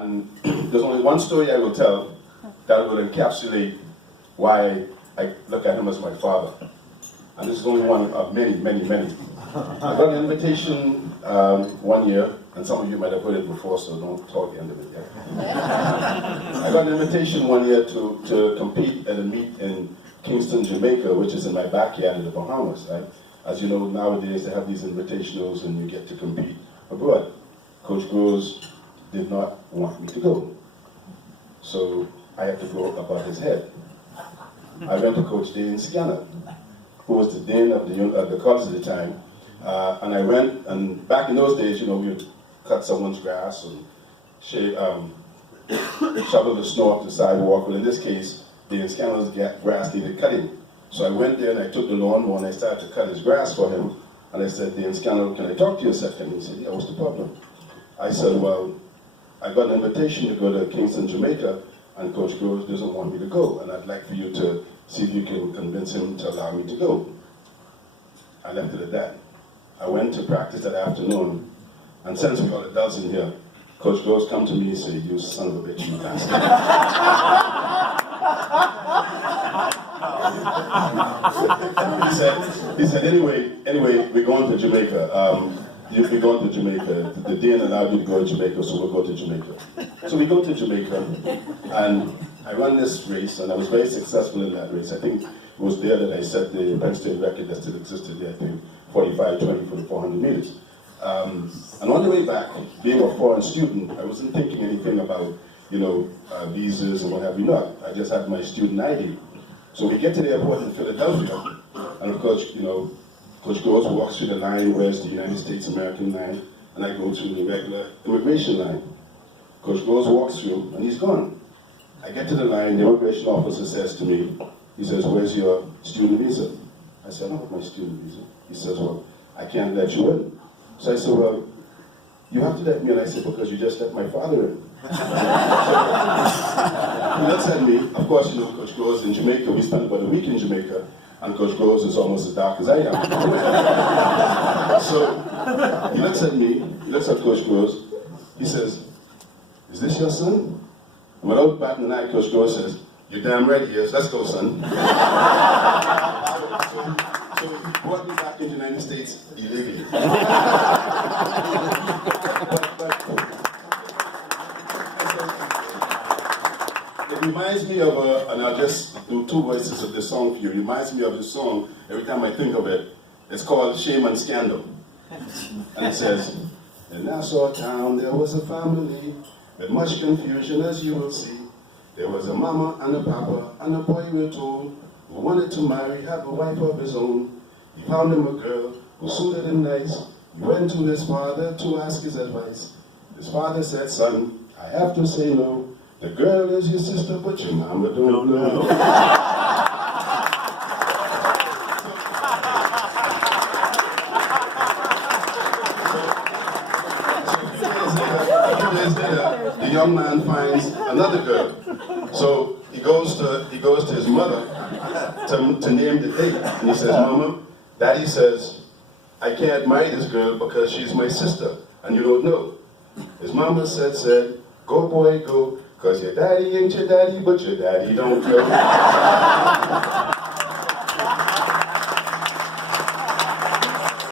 And there's only one story I will tell that will encapsulate why I look at him as my father. And this is only one of many, many, many. I got an invitation one year, and some of you might have heard it before, so don't talk the end of it yet. I got an invitation one year to compete at a meet in Kingston, Jamaica, which is in my backyard in the Bahamas. Right? As you know, nowadays they have these invitationals and you get to compete abroad. Coach Groves did not want me to go. So I had to go above his head. I went to Coach Dane Scanner, who was the dean of the college at the time. And I went, and back in those days, you know, we would cut someone's grass and shovel the snow up the sidewalk. Well, in this case, Dane Scanner's grass needed cutting. So I went there and I took the lawnmower and I started to cut his grass for him. And I said, Dane Scanner, can I talk to you a second? He said, yeah, what's the problem? I said, well, I got an invitation to go to Kingston, Jamaica, and Coach Groves doesn't want me to go. And I'd like for you to see if you can convince him to allow me to go. I left it at that. I went to practice that afternoon, and since we got adults in here, Coach Groves come to me and say, you son of a bitch, you bastard. he said, anyway, we're going to Jamaica. We're going to Jamaica. The dean allowed you to go to Jamaica, so we'll go to Jamaica. So we go to Jamaica, and I ran this race, and I was very successful in that race. I think it was there that I set the Penn State record that still existed there, I think, 45:20 for the 400 meters. And on the way back, being a foreign student, I wasn't thinking anything about, visas and what have you not. I just had my student ID. So we get to the airport in Philadelphia, and of course, Coach Groves walks through the line, where's the United States American line, and I go through the regular immigration line. Coach Groves walks through, and he's gone. I get to the line, the immigration officer says to me, he says, where's your student visa? I said, I don't have my student visa. He says, well, I can't let you in. So I said, well, you have to let me in. I said, because you just let my father in. So he looks at me. Of course, Coach Groves in Jamaica, we spent about a week in Jamaica, and Coach Groves is almost as dark as I am. So he looks at me, he looks at Coach Groves, he says, is this your son? And without batting an eye, Coach Groves says, you're damn right he is, let's go, son. So he brought me back in the United States illegally. It reminds me of, and I'll just do two voices of the song for you. It reminds me of the song, every time I think of it. It's called Shame and Scandal. And it says, in Nassau town there was a family with much confusion, as you will see. There was a mama and a papa and a boy we're told who wanted to marry, have a wife of his own. He found him a girl who suited him nice. He went to his father to ask his advice. His father said, son, I have to say no. The girl is your sister, but your mama don't know. The young man finds another girl. So he goes to his mother to name the date. And he says, Mama, Daddy says, I can't marry this girl because she's my sister, and you don't know. His mama said, go boy, go, because your daddy ain't your daddy, but your daddy don't know.